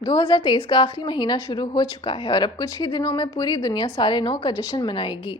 2023 کا آخری مہینہ شروع ہو چکا ہے اور اب کچھ ہی دنوں میں پوری دنیا سال نو کا جشن منائے گی۔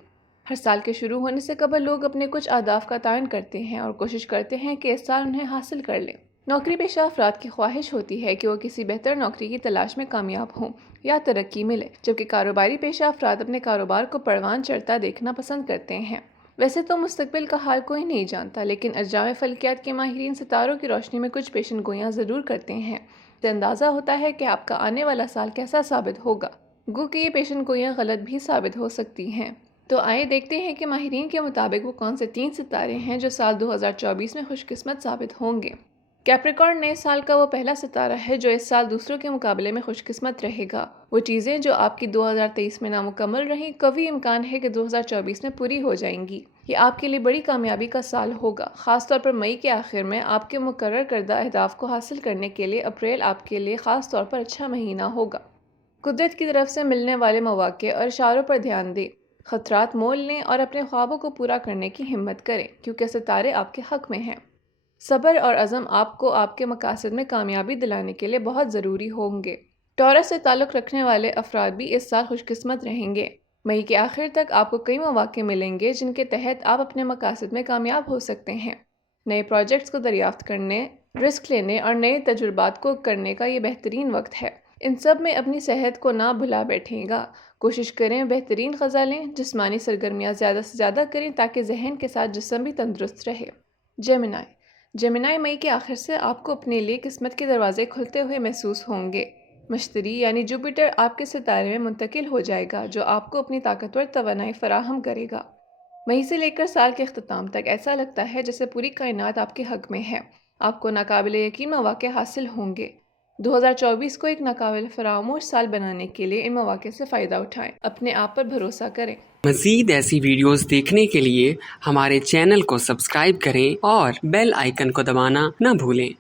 ہر سال کے شروع ہونے سے قبل لوگ اپنے کچھ اہداف کا تعین کرتے ہیں اور کوشش کرتے ہیں کہ اس سال انہیں حاصل کر لیں۔ نوکری پیشہ افراد کی خواہش ہوتی ہے کہ وہ کسی بہتر نوکری کی تلاش میں کامیاب ہوں یا ترقی ملے، جبکہ کاروباری پیشہ افراد اپنے کاروبار کو پروان چڑھتا دیکھنا پسند کرتے ہیں۔ ویسے تو مستقبل کا حال کوئی نہیں جانتا، لیکن ارجائے فلکیات کے ماہرین ستاروں کی روشنی میں کچھ پیشن گوئیاں ضرور کرتے ہیں۔ سے اندازہ ہوتا ہے کہ آپ کا آنے والا سال کیسا ثابت ہوگا، گو کہ یہ پیشن گوئیاں غلط بھی ثابت ہو سکتی ہیں۔ تو آئے دیکھتے ہیں کہ ماہرین کے مطابق وہ کون سے 3 ستارے ہیں جو سال 2024 میں خوش قسمت ثابت ہوں گے۔ کیپریکارن نئے سال کا وہ پہلا ستارہ ہے جو اس سال دوسروں کے مقابلے میں خوش قسمت رہے گا۔ وہ چیزیں جو آپ کی 2023 میں نامکمل رہیں، قوی امکان ہے کہ 2024 میں پوری ہو جائیں گی۔ یہ آپ کے لیے بڑی کامیابی کا سال ہوگا، خاص طور پر مئی کے آخر میں آپ کے مقرر کردہ اہداف کو حاصل کرنے کے لیے اپریل آپ کے لیے خاص طور پر اچھا مہینہ ہوگا۔ قدرت کی طرف سے ملنے والے مواقع اور اشاروں پر دھیان دیں، خطرات مول لیں اور اپنے خوابوں کو پورا کرنے کی ہمت کریں، کیونکہ ستارے آپ کے حق میں ہیں۔ صبر اور عزم آپ کو آپ کے مقاصد میں کامیابی دلانے کے لیے بہت ضروری ہوں گے۔ ٹورس سے تعلق رکھنے والے افراد بھی اس سال خوش قسمت رہیں گے۔ مئی کے آخر تک آپ کو کئی مواقع ملیں گے جن کے تحت آپ اپنے مقاصد میں کامیاب ہو سکتے ہیں۔ نئے پروجیکٹس کو دریافت کرنے، رسک لینے اور نئے تجربات کو کرنے کا یہ بہترین وقت ہے۔ ان سب میں اپنی صحت کو نہ بھلا بیٹھیں گا۔ کوشش کریں بہترین غذا لیں، جسمانی سرگرمیاں زیادہ سے زیادہ کریں تاکہ ذہن کے ساتھ جسم بھی تندرست رہے۔ جیمنائی مئی کے آخر سے آپ کو اپنے لیے قسمت کے دروازے کھلتے ہوئے محسوس ہوں گے۔ مشتری یعنی جوپیٹر آپ کے ستارے میں منتقل ہو جائے گا جو آپ کو اپنی طاقتور توانائی فراہم کرے گا۔ مئی سے لے کر سال کے اختتام تک ایسا لگتا ہے جیسے پوری کائنات آپ کے حق میں ہے۔ آپ کو ناقابل یقین مواقع حاصل ہوں گے۔ 2024 کو ایک ناقابل فراموش سال بنانے کے لیے ان مواقع سے فائدہ اٹھائیں، اپنے آپ پر بھروسہ کریں۔ مزید ایسی ویڈیوز دیکھنے کے لیے ہمارے چینل کو سبسکرائب کریں اور بیل آئیکن کو دبانا نہ بھولیں۔